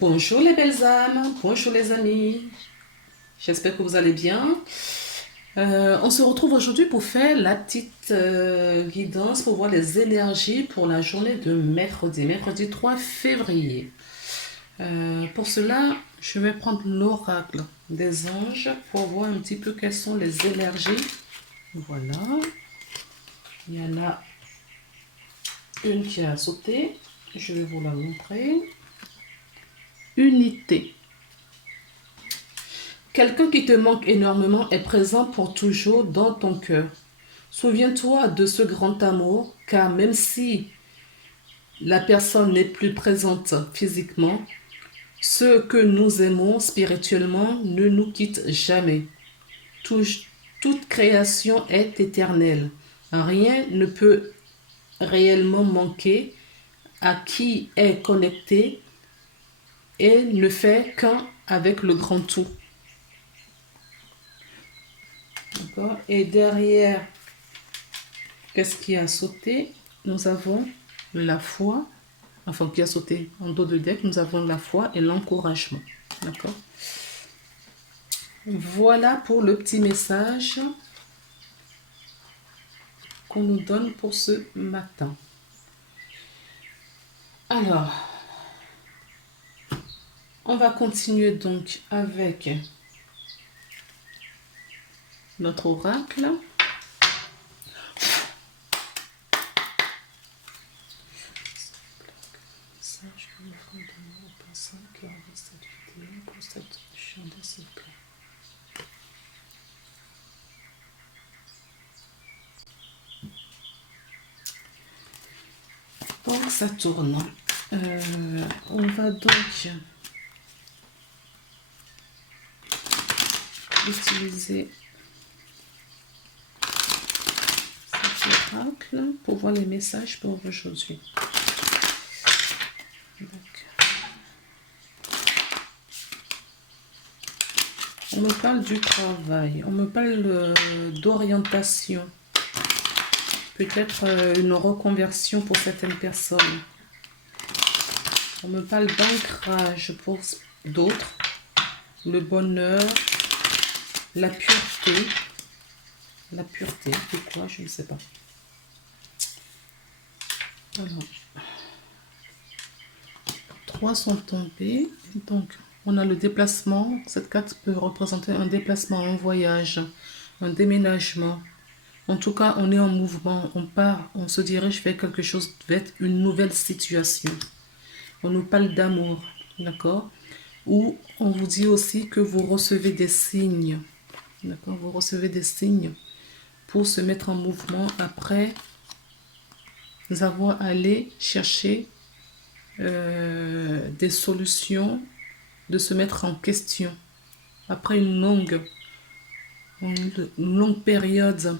Bonjour les belles âmes, bonjour les amis, j'espère que vous allez bien. On se retrouve aujourd'hui pour faire la petite guidance pour voir les énergies pour la journée de mercredi 3 février. Pour cela, je vais prendre l'oracle des anges pour voir un petit peu quelles sont les énergies. Voilà, il y en a une qui a sauté, je vais vous la montrer. Unité. Quelqu'un qui te manque énormément est présent pour toujours dans ton cœur. Souviens-toi de ce grand amour, car même si la personne n'est plus présente physiquement, ce que nous aimons spirituellement ne nous quitte jamais. Toute création est éternelle. Rien ne peut réellement manquer à qui est connecté et ne fait qu'un avec le grand tout. D'accord? Et derrière, qu'est-ce qui a sauté? Nous avons la foi, enfin qui a sauté en dos de deck, nous avons la foi et l'encouragement. D'accord? Voilà pour le petit message qu'on nous donne pour ce matin. Alors, on va continuer donc avec notre oracle. Donc ça tourne. On va donc utiliser cet oracle pour voir les messages pour aujourd'hui. On me parle du travail, on me parle d'orientation, peut-être une reconversion pour certaines personnes. On me parle d'ancrage pour d'autres, le bonheur, la pureté. La pureté, c'est quoi? Je ne sais pas. Alors, 3 sont tombés, donc on a le déplacement. Cette carte peut représenter un déplacement, un voyage, un déménagement. En tout cas, on est en mouvement, on part, on se dirige vers quelque chose, vers une nouvelle situation. On nous parle d'amour, d'accord? Ou on vous dit aussi que vous recevez des signes, d'accord? Vous recevez des signes pour se mettre en mouvement après avoir allé chercher des solutions, de se mettre en question. Après une longue période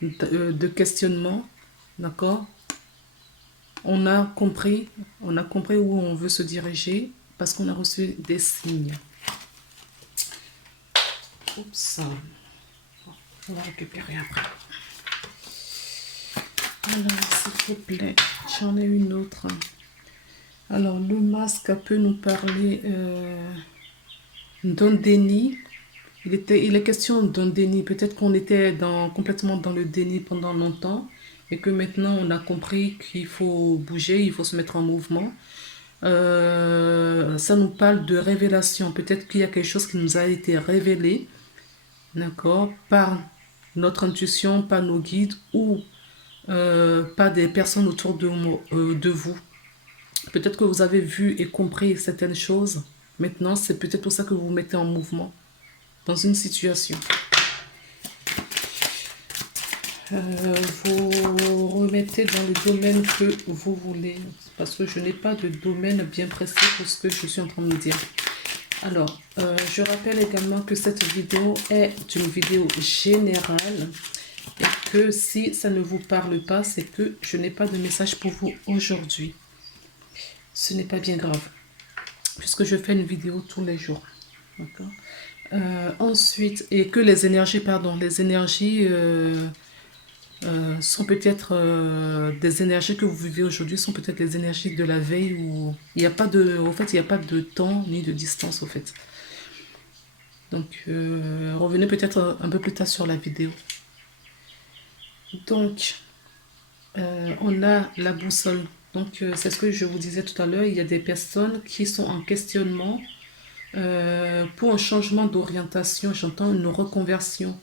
de questionnement, d'accord, on a compris où on veut se diriger parce qu'on a reçu des signes. Oups, on va récupérer après. Alors, s'il vous plaît, j'en ai une autre. Alors, le masque peut nous parler d'un déni. Il est question d'un déni. Peut-être qu'on était complètement dans le déni pendant longtemps et que maintenant on a compris qu'il faut bouger, il faut se mettre en mouvement. Ça nous parle de révélation. Peut-être qu'il y a quelque chose qui nous a été révélé, d'accord, par notre intuition, par nos guides ou par des personnes autour de vous. Peut-être que vous avez vu et compris certaines choses. Maintenant, c'est peut-être pour ça que vous vous mettez en mouvement dans une situation. Vous remettez dans le domaine que vous voulez, parce que je n'ai pas de domaine bien précis pour ce que je suis en train de dire. Alors, je rappelle également que cette vidéo est une vidéo générale et que si ça ne vous parle pas, c'est que je n'ai pas de message pour vous aujourd'hui. Ce n'est pas bien grave, puisque je fais une vidéo tous les jours. D'accord. Ensuite, et que les énergies sont peut-être des énergies que vous vivez aujourd'hui, sont peut-être les énergies de la veille où il n'y a pas de, au fait, il n'y a pas de temps ni de distance, au fait. Donc, revenez peut-être un peu plus tard sur la vidéo. Donc, on a la boussole. Donc, c'est ce que je vous disais tout à l'heure. Il y a des personnes qui sont en questionnement pour un changement d'orientation. J'entends une reconversion.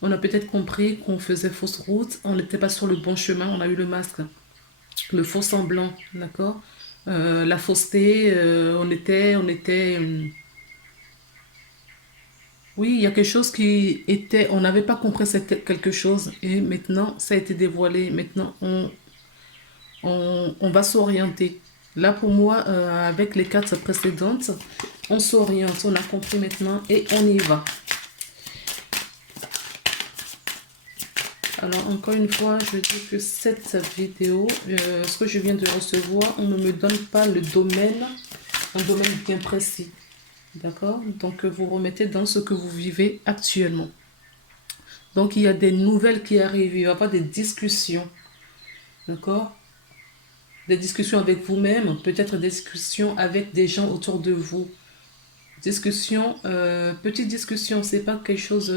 On a peut-être compris qu'on faisait fausse route, on n'était pas sur le bon chemin, on a eu le masque, le faux semblant, d'accord. La fausseté, oui, il y a quelque chose qui était, on n'avait pas compris c'était quelque chose et maintenant ça a été dévoilé. Maintenant on va s'orienter. Là pour moi, avec les cartes précédentes, on s'oriente, on a compris maintenant et on y va. Alors, encore une fois, je dis que cette vidéo, ce que je viens de recevoir, on ne me donne pas le domaine, un domaine bien précis. D'accord? Donc, vous remettez dans ce que vous vivez actuellement. Donc, il y a des nouvelles qui arrivent. Il va y avoir des discussions. D'accord? Des discussions avec vous-même, peut-être des discussions avec des gens autour de vous. Discussion, petite discussion, c'est pas quelque chose...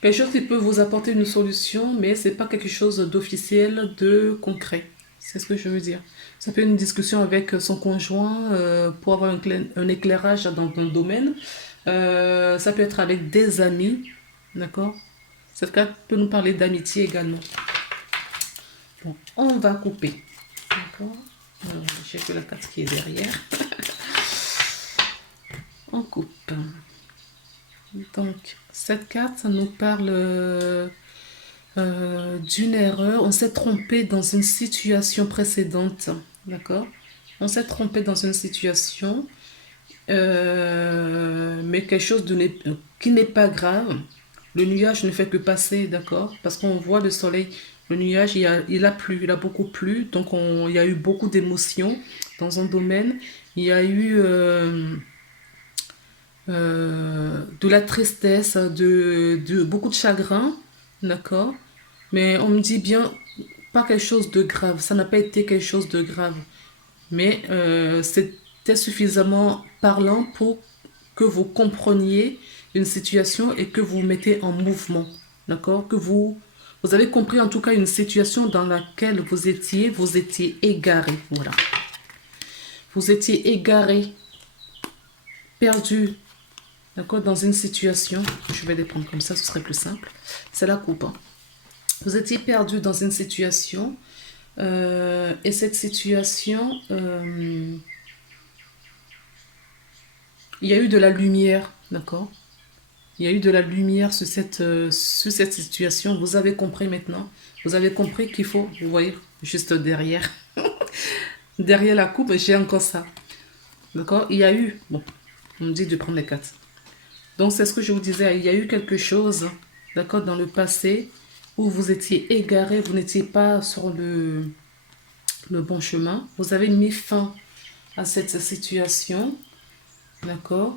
quelque chose qui peut vous apporter une solution, mais c'est pas quelque chose d'officiel, de concret. C'est ce que je veux dire. Ça peut être une discussion avec son conjoint pour avoir un éclairage dans un domaine. Ça peut être avec des amis, d'accord. Cette carte peut nous parler d'amitié également. Bon, on va couper, d'accord. J'ai que la carte qui est derrière. On coupe. Donc, cette carte, ça nous parle d'une erreur. On s'est trompé dans une situation précédente. D'accord? On s'est trompé dans une situation, mais quelque chose qui n'est pas grave. Le nuage ne fait que passer, d'accord? Parce qu'on voit le soleil. Le nuage, il a plu, il a beaucoup plu. Donc, il y a eu beaucoup d'émotions dans un domaine. Il y a eu de la tristesse, de beaucoup de chagrin, d'accord? Mais on me dit bien, pas quelque chose de grave, ça n'a pas été quelque chose de grave. Mais c'était suffisamment parlant pour que vous compreniez une situation et que vous vous mettez en mouvement, d'accord? Vous avez compris en tout cas une situation dans laquelle vous étiez égaré, voilà. Vous étiez égaré, perdu, d'accord, dans une situation, je vais les prendre comme ça, ce serait plus simple. C'est la coupe. Hein. Vous étiez perdu dans une situation et cette situation, il y a eu de la lumière, d'accord. Il y a eu de la lumière sur cette situation. Vous avez compris maintenant. Vous avez compris qu'il faut, vous voyez, juste derrière. Derrière la coupe, j'ai encore ça. D'accord. Il y a eu, bon, on me dit de prendre les cartes. Donc, c'est ce que je vous disais, il y a eu quelque chose, d'accord, dans le passé, où vous étiez égaré, vous n'étiez pas sur le bon chemin. Vous avez mis fin à cette situation, d'accord,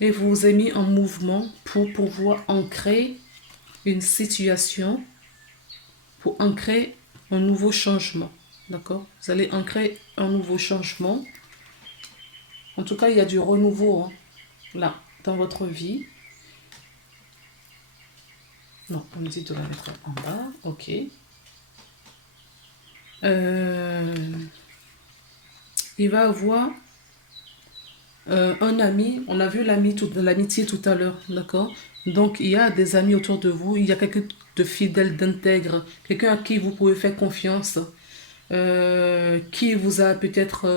et vous vous êtes mis en mouvement pour pouvoir ancrer une situation, pour ancrer un nouveau changement, d'accord. Vous allez ancrer un nouveau changement. En tout cas, il y a du renouveau, hein, là, dans votre vie. Non, on me dit de la mettre en bas. Ok. Il va avoir un ami. On a vu l'amitié tout à l'heure, d'accord? Donc, il y a des amis autour de vous. Il y a quelqu'un de fidèle, d'intègre. Quelqu'un à qui vous pouvez faire confiance. Qui vous a peut-être...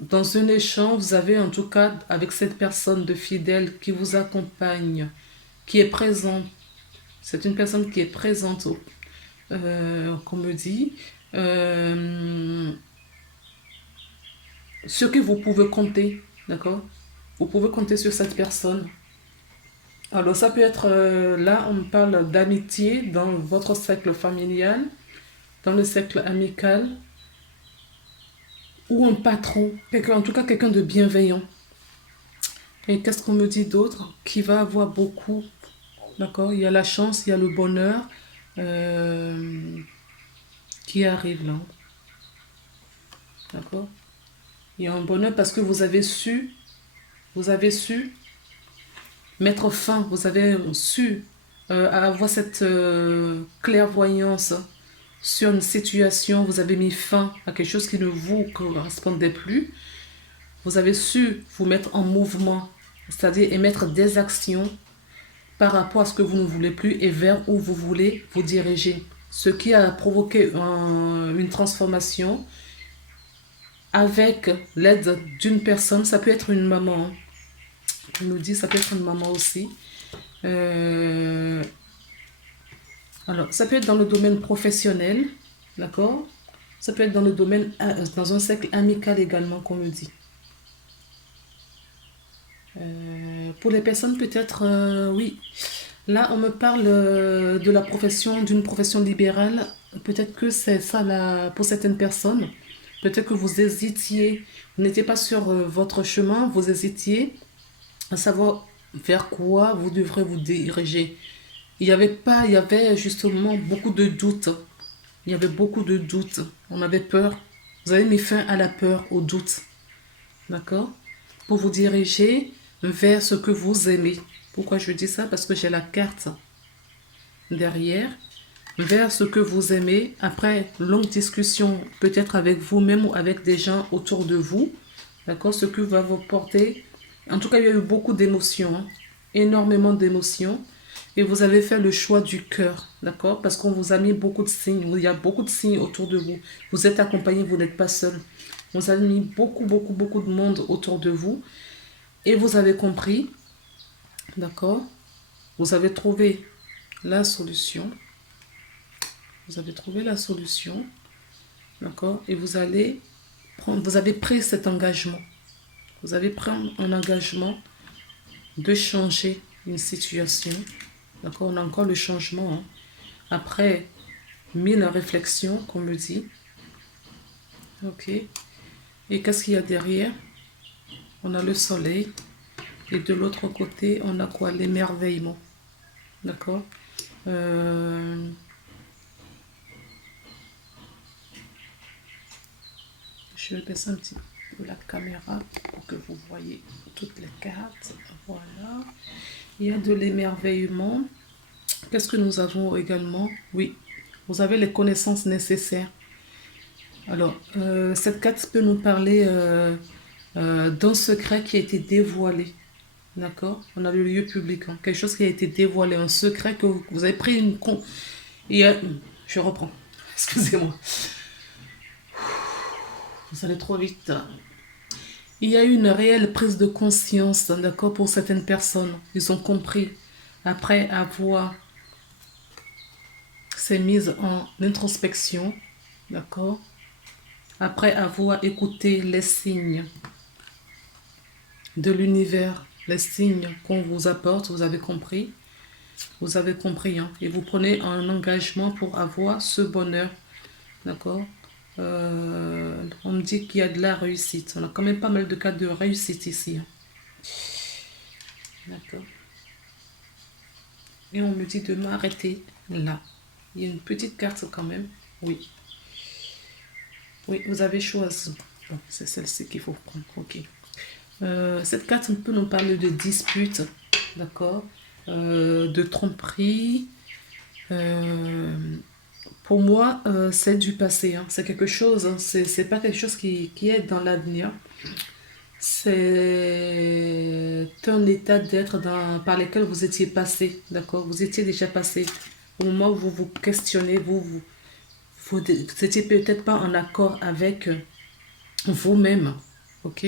dans un échange, vous avez en tout cas avec cette personne de fidèle qui vous accompagne, qui est présente. C'est une personne qui est présente, qu'on me dit, sur qui vous pouvez compter, d'accord? Vous pouvez compter sur cette personne. Alors ça peut être, là on parle d'amitié dans votre cercle familial, dans le cercle amical, ou un patron, en tout cas quelqu'un de bienveillant. Et qu'est-ce qu'on me dit d'autre? Qui va avoir beaucoup, d'accord? Il y a la chance, il y a le bonheur euh, qui arrive là, d'accord? Il y a un bonheur parce que vous avez su mettre fin, vous avez su avoir cette clairvoyance sur une situation, vous avez mis fin à quelque chose qui ne vous correspondait plus, vous avez su vous mettre en mouvement, c'est-à-dire émettre des actions par rapport à ce que vous ne voulez plus et vers où vous voulez vous diriger. Ce qui a provoqué une transformation avec l'aide d'une personne, ça peut être une maman, hein. On nous dit ça peut être une maman aussi. Euh, alors, ça peut être dans le domaine professionnel, d'accord? Ça peut être dans le domaine, dans un cercle amical également, qu'on me dit. Pour les personnes, peut-être, oui. Là, on me parle de la profession, d'une profession libérale. Peut-être que c'est ça là, pour certaines personnes. Peut-être que vous hésitiez, vous n'étiez pas sur votre chemin, vous hésitiez à savoir vers quoi vous devrez vous diriger. Il y avait justement beaucoup de doutes. Il y avait beaucoup de doutes. On avait peur. Vous avez mis fin à la peur, au doute. D'accord? Pour vous diriger vers ce que vous aimez. Pourquoi je dis ça? Parce que j'ai la carte derrière. Vers ce que vous aimez. Après longue discussion, peut-être avec vous-même ou avec des gens autour de vous. D'accord? Ce que va vous porter. En tout cas, il y a eu beaucoup d'émotions. Hein. Énormément d'émotions. Et vous avez fait le choix du cœur, d'accord? Parce qu'on vous a mis beaucoup de signes. Il y a beaucoup de signes autour de vous. Vous êtes accompagné, vous n'êtes pas seul. On vous a mis beaucoup, beaucoup, beaucoup de monde autour de vous. Et vous avez compris, d'accord? Vous avez trouvé la solution. Vous avez trouvé la solution, d'accord? Et vous allez prendre, vous avez pris cet engagement. Vous avez pris un engagement de changer une situation. D'accord? On a encore le changement. Hein. Après 1000 réflexions, qu'on me dit. Ok. Et qu'est-ce qu'il y a derrière? On a le soleil. Et de l'autre côté, on a quoi? L'émerveillement. D'accord? Je vais baisser un petit peu la caméra pour que vous voyez toutes les cartes. Voilà. Il y a de l'émerveillement. Qu'est-ce que nous avons également? Oui, vous avez les connaissances nécessaires. Alors, cette carte peut nous parler d'un secret qui a été dévoilé. D'accord? On a le lieu public. Hein. Quelque chose qui a été dévoilé. Un secret que vous avez pris une... Je reprends. Excusez-moi. Vous allez trop vite. Il y a eu une réelle prise de conscience, d'accord, pour certaines personnes. Ils ont compris. Après avoir s'est mise en introspection, d'accord? Après avoir écouté les signes de l'univers, les signes qu'on vous apporte, vous avez compris? Vous avez compris, hein? Et vous prenez un engagement pour avoir ce bonheur, d'accord? On me dit qu'il y a de la réussite. On a quand même pas mal de cas de réussite ici. Hein. D'accord? Et on me dit de m'arrêter là. Il y a une petite carte quand même. Oui. Oui, vous avez choisi. Bon, c'est celle-ci qu'il faut prendre. Ok. Cette carte peut nous parler de disputes, d'accord, de tromperie. Pour moi, c'est du passé. Hein. C'est quelque chose. Hein. C'est pas quelque chose qui est dans l'avenir. C'est un état d'être par lequel vous étiez passé, d'accord. Vous étiez déjà passé. Au moment où vous vous questionnez, vous n'étiez peut-être pas en accord avec vous-même, ok?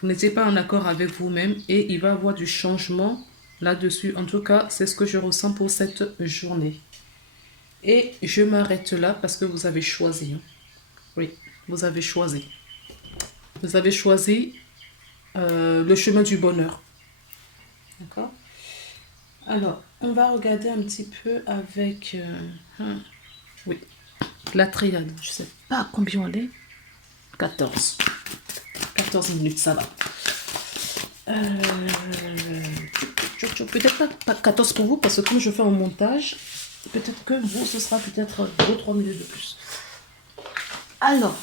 Vous n'étiez pas en accord avec vous-même et il va y avoir du changement là-dessus. En tout cas, c'est ce que je ressens pour cette journée. Et je m'arrête là parce que vous avez choisi. Hein. Oui, vous avez choisi. Vous avez choisi le chemin du bonheur. D'accord? Alors, on va regarder un petit peu avec... oui, la triade. Je ne sais pas combien on est. 14 minutes, ça va. Peut-être pas 14 pour vous, parce que comme je fais un montage, peut-être que vous, ce sera peut-être 2-3 minutes de plus. Alors,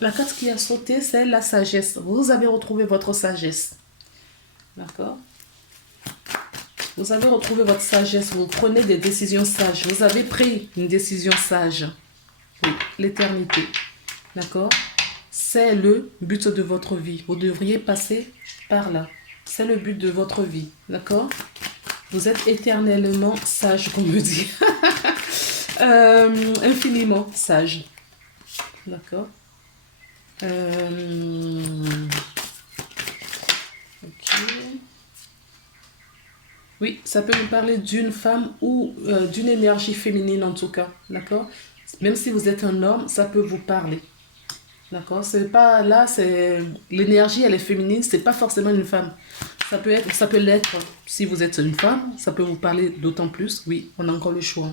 la carte qui a sauté, c'est la sagesse. Vous avez retrouvé votre sagesse. D'accord? Vous avez retrouvé votre sagesse. Vous prenez des décisions sages. Vous avez pris une décision sage. Oui, l'éternité. D'accord? C'est le but de votre vie. Vous devriez passer par là. C'est le but de votre vie. D'accord? Vous êtes éternellement sage, comme on dit. Infiniment sage. D'accord? Ok. Oui, ça peut nous parler d'une femme ou d'une énergie féminine en tout cas. D'accord? Même si vous êtes un homme, ça peut vous parler. D'accord? C'est pas là, c'est l'énergie, elle est féminine, c'est pas forcément une femme. Ça peut l'être si vous êtes une femme, ça peut vous parler d'autant plus. Oui, on a encore le choix.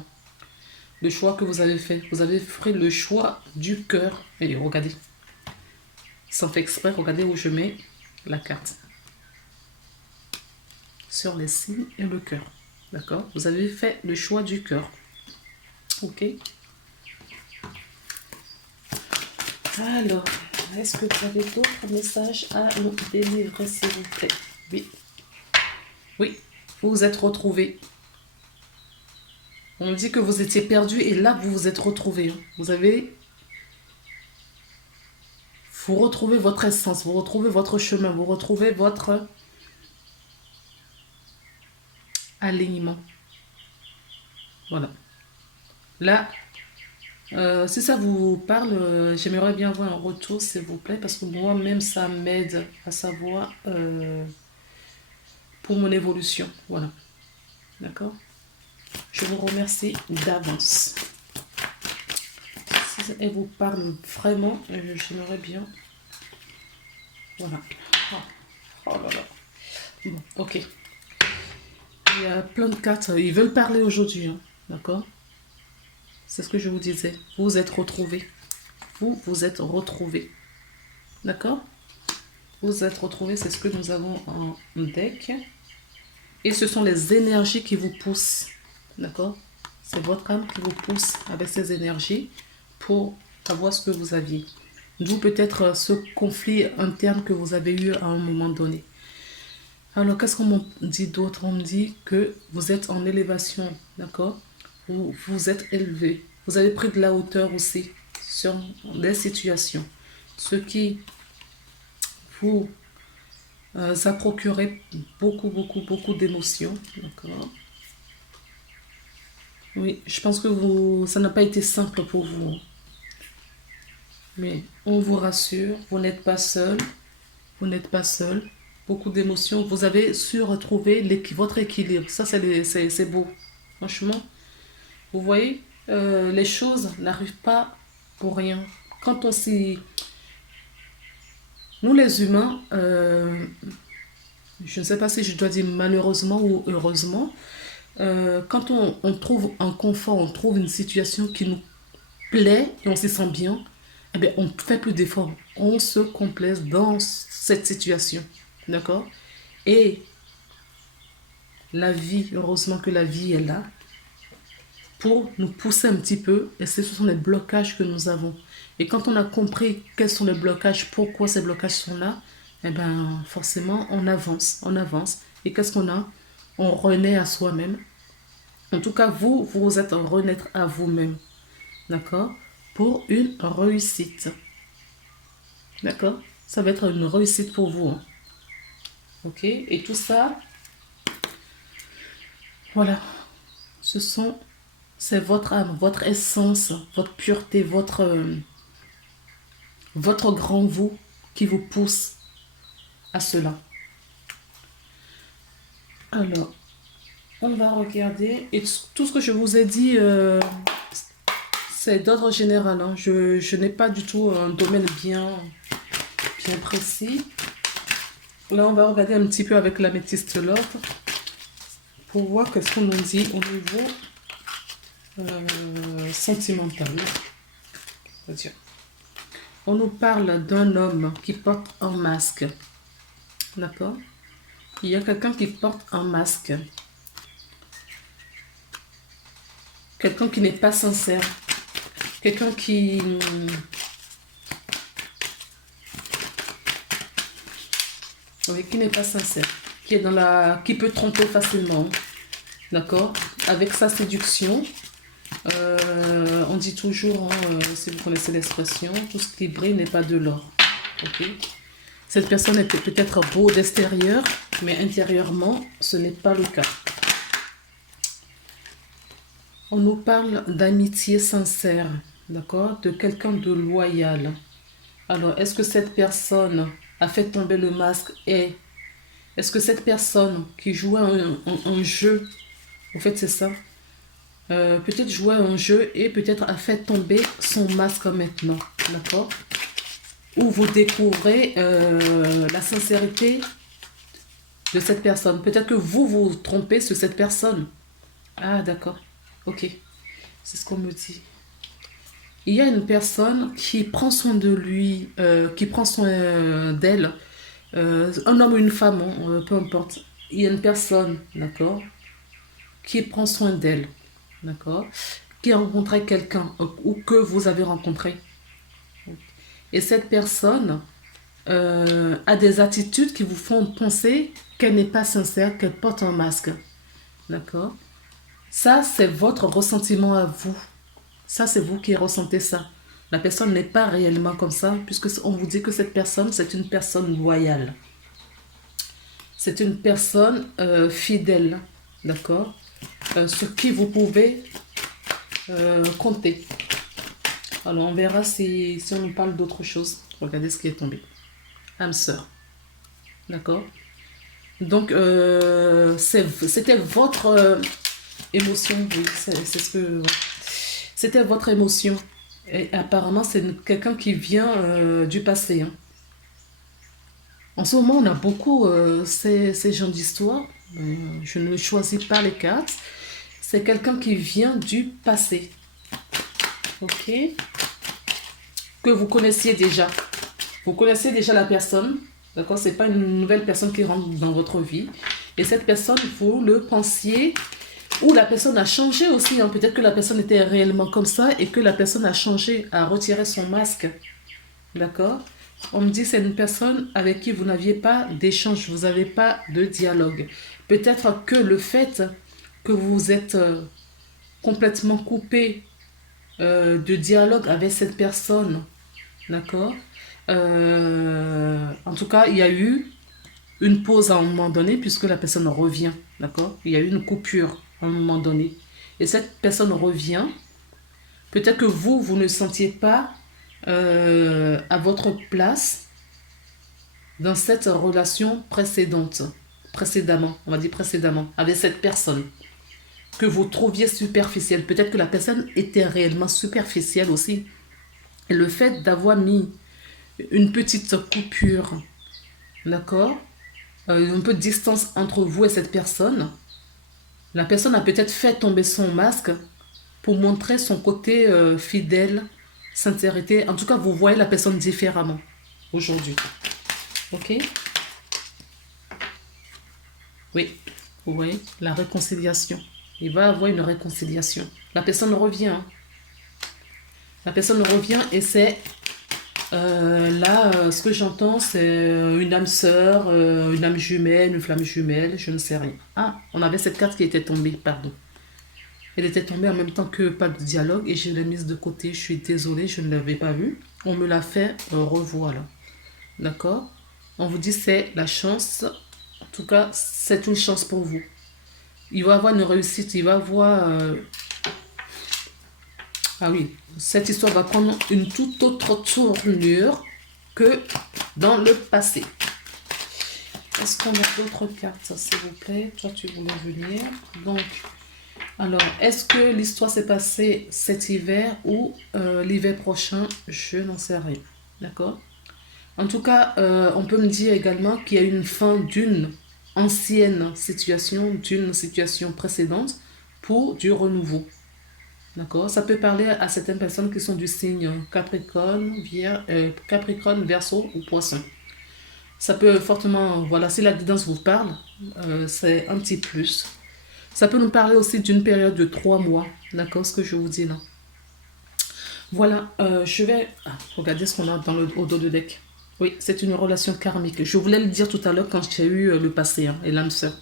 Le choix que vous avez fait. Vous avez fait le choix du cœur. Et regardez. Sans faire exprès, regardez où je mets la carte. Sur les signes et le cœur. D'accord? Vous avez fait le choix du cœur. Ok? Alors, est-ce que vous avez d'autres messages à nous délivrer, s'il vous plaît? Oui. Oui, vous vous êtes retrouvés. On dit que vous étiez perdu et là, vous vous êtes retrouvés. Vous retrouvez votre essence, vous retrouvez votre chemin, vous retrouvez votre alignement. Voilà. Là, si ça vous parle, j'aimerais bien avoir un retour, s'il vous plaît, parce que moi-même, ça m'aide à savoir pour mon évolution. Voilà. D'accord? Je vous remercie d'avance. Si elle vous parle vraiment, j'aimerais bien. Voilà. Oh là là. Bon, ok. Il y a plein de cartes. Ils veulent parler aujourd'hui. Hein. D'accord? C'est ce que je vous disais. Vous vous êtes retrouvés. Vous vous êtes retrouvés. D'accord? Vous vous êtes retrouvés. C'est ce que nous avons en deck. Et ce sont les énergies qui vous poussent. D'accord? C'est votre âme qui vous pousse avec ces énergies pour avoir ce que vous aviez. D'où peut-être ce conflit interne que vous avez eu à un moment donné. Alors, qu'est-ce qu'on me dit d'autre? On me dit que vous êtes en élévation, d'accord? Vous vous êtes élevé. Vous avez pris de la hauteur aussi sur des situations. Ce qui vous a procuré beaucoup d'émotions, d'accord? Oui, je pense que ça n'a pas été simple pour vous. Mais on vous rassure, vous n'êtes pas seul. Vous n'êtes pas seul. Beaucoup d'émotions. Vous avez su retrouver votre équilibre. Ça, c'est beau. Franchement, vous voyez, les choses n'arrivent pas pour rien. Quand on s'y... Nous, les humains, je ne sais pas si je dois dire malheureusement ou heureusement, quand on trouve un confort, on trouve une situation qui nous plaît et on s'y sent bien, eh bien, on ne fait plus d'efforts. On se complaise dans cette situation. D'accord? Et la vie, heureusement que la vie est là pour nous pousser un petit peu. Et ce sont les blocages que nous avons. Et quand on a compris quels sont les blocages, pourquoi ces blocages sont là, eh bien, forcément, on avance, on avance. Et qu'est-ce qu'on a? On renaît à soi-même. En tout cas, vous êtes en renaître à vous-même. D'accord? Pour une réussite. D'accord? Ça va être une réussite pour vous. Hein. Ok? Et tout ça, voilà. C'est votre âme, votre essence, votre pureté, votre grand vous qui vous pousse à cela. Alors, on va regarder. Et tout ce que je vous ai dit, c'est d'ordre général. Hein. Je n'ai pas du tout un domaine bien précis. Là, on va regarder un petit peu avec l'améthyste l'ordre pour voir qu'est-ce qu'on nous dit au niveau sentimental. On nous parle d'un homme qui porte un masque. D'accord? Il y a quelqu'un qui porte un masque. Quelqu'un qui n'est pas sincère. Quelqu'un oui, qui n'est pas sincère. Qui est qui peut tromper facilement. D'accord? Avec sa séduction. On dit toujours, hein, si vous connaissez l'expression, tout ce qui brille n'est pas de l'or. Ok? Cette personne était peut-être beau d'extérieur, mais intérieurement, ce n'est pas le cas. On nous parle d'amitié sincère, d'accord? De quelqu'un de loyal. Alors, est-ce que cette personne a fait tomber le masque et est-ce que cette personne qui jouait un jeu, en fait c'est ça, peut-être jouait un jeu et peut-être a fait tomber son masque maintenant, d'accord? Où vous découvrez la sincérité de cette personne. Peut-être que vous vous trompez sur cette personne. Ah, d'accord. Ok. C'est ce qu'on me dit. Il y a une personne qui prend soin de lui, qui prend soin d'elle. Un homme ou une femme, hein, peu importe. Il y a une personne, d'accord, qui prend soin d'elle, d'accord, qui a rencontré quelqu'un ou que vous avez rencontré. Et cette personne a des attitudes qui vous font penser qu'elle n'est pas sincère, qu'elle porte un masque. D'accord? Ça, c'est votre ressentiment à vous. Ça, c'est vous qui ressentez ça. La personne n'est pas réellement comme ça, puisque on vous dit que cette personne, c'est une personne loyale. C'est une personne fidèle. D'accord? Sur qui vous pouvez compter. Alors, on verra si on nous parle d'autre chose. Regardez ce qui est tombé. Âme sœur. D'accord? Donc, c'était votre émotion. Oui, c'est ce que... C'était votre émotion. Et apparemment, c'est quelqu'un qui vient du passé. Hein. En ce moment, on a beaucoup ces gens d'histoire. Je ne choisis pas les cartes. C'est quelqu'un qui vient du passé. Ok? Que vous connaissiez déjà. Vous connaissez déjà la personne. D'accord? C'est pas une nouvelle personne qui rentre dans votre vie. Et cette personne, vous le pensiez, ou la personne a changé aussi. Hein. Peut-être que la personne était réellement comme ça et que la personne a changé, a retiré son masque. D'accord? On me dit que c'est une personne avec qui vous n'aviez pas d'échange, vous n'avez pas de dialogue. Peut-être que le fait que vous êtes complètement coupé de dialogue avec cette personne, d'accord? En tout cas, il y a eu une pause à un moment donné puisque la personne revient, d'accord? Il y a eu une coupure à un moment donné. Et cette personne revient. Peut-être que vous ne sentiez pas à votre place dans cette relation précédemment, on va dire précédemment, avec cette personne que vous trouviez superficielle. Peut-être que la personne était réellement superficielle aussi. Et le fait d'avoir mis une petite coupure, d'accord, un peu de distance entre vous et cette personne, la personne a peut-être fait tomber son masque pour montrer son côté fidèle, sincérité. En tout cas, vous voyez la personne différemment aujourd'hui. Ok? Oui, vous voyez, la réconciliation. Il va y avoir une réconciliation. La personne revient. Hein. La personne revient et c'est là, ce que j'entends, c'est une âme sœur, une âme jumelle, une flamme jumelle, je ne sais rien. Ah, on avait cette carte qui était tombée, pardon. Elle était tombée en même temps que pas de dialogue et je l'ai mise de côté. Je suis désolée, je ne l'avais pas vue. On me l'a fait revoir là. D'accord? On vous dit c'est la chance. En tout cas, c'est une chance pour vous. Il va avoir une réussite, il va avoir... Ah oui, cette histoire va prendre une toute autre tournure que dans le passé. Est-ce qu'on a d'autres cartes, s'il vous plaît? Toi, tu voulais venir. Donc, alors, est-ce que l'histoire s'est passée cet hiver ou l'hiver prochain? Je n'en sais rien. D'accord? En tout cas, on peut me dire également qu'il y a une fin d'une ancienne situation, d'une situation précédente pour du renouveau. D'accord? Ça peut parler à certaines personnes qui sont du signe Capricorne, Capricorne, Verseau ou Poisson. Ça peut fortement, voilà, si la guidance vous parle, c'est un petit plus. Ça peut nous parler aussi d'une période de 3 mois, d'accord, ce que je vous dis là. Voilà, je vais regarder ce qu'on a au dos de deck. Oui, c'est une relation karmique. Je voulais le dire tout à l'heure quand j'ai eu le passé hein, et l'âme sœur.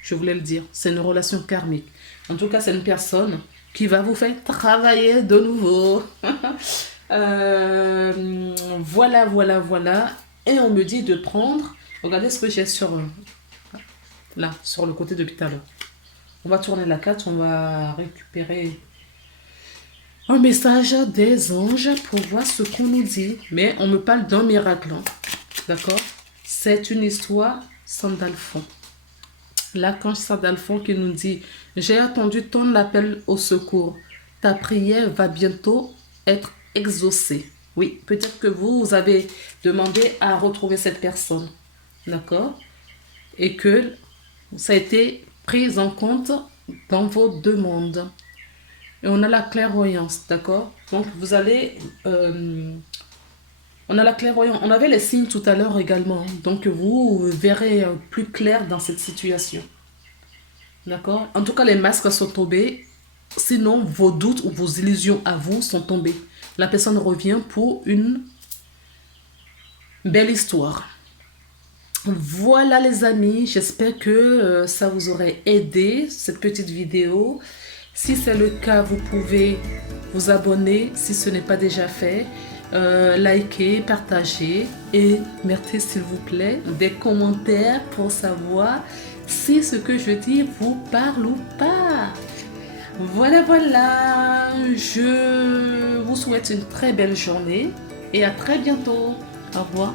Je voulais le dire, c'est une relation karmique. En tout cas, c'est une personne qui va vous faire travailler de nouveau. Voilà, voilà, voilà. Et on me dit de prendre. Regardez ce que j'ai là, sur le côté depuis tout à l'heure. On va tourner la carte, on va récupérer un message des anges pour voir ce qu'on nous dit. Mais on me parle d'un miracle. Hein. D'accord? C'est une histoire Sandalphon. L'archange Sandalphon qui nous dit: j'ai attendu ton appel au secours. Ta prière va bientôt être exaucée. Oui, peut-être que vous avez demandé à retrouver cette personne. D'accord? Et que ça a été pris en compte dans vos demandes. Et on a la clairvoyance, d'accord? Donc vous allez... on a la clairvoyance. On avait les signes tout à l'heure également. Donc vous verrez plus clair dans cette situation. D'accord? En tout cas, les masques sont tombés. Sinon, vos doutes ou vos illusions à vous sont tombés. La personne revient pour une belle histoire. Voilà les amis, j'espère que ça vous aurait aidé, cette petite vidéo. Si c'est le cas, vous pouvez vous abonner si ce n'est pas déjà fait. Liker, partager et mettez s'il vous plaît des commentaires pour savoir si ce que je dis vous parle ou pas. Voilà, voilà. Je vous souhaite une très belle journée et à très bientôt. Au revoir.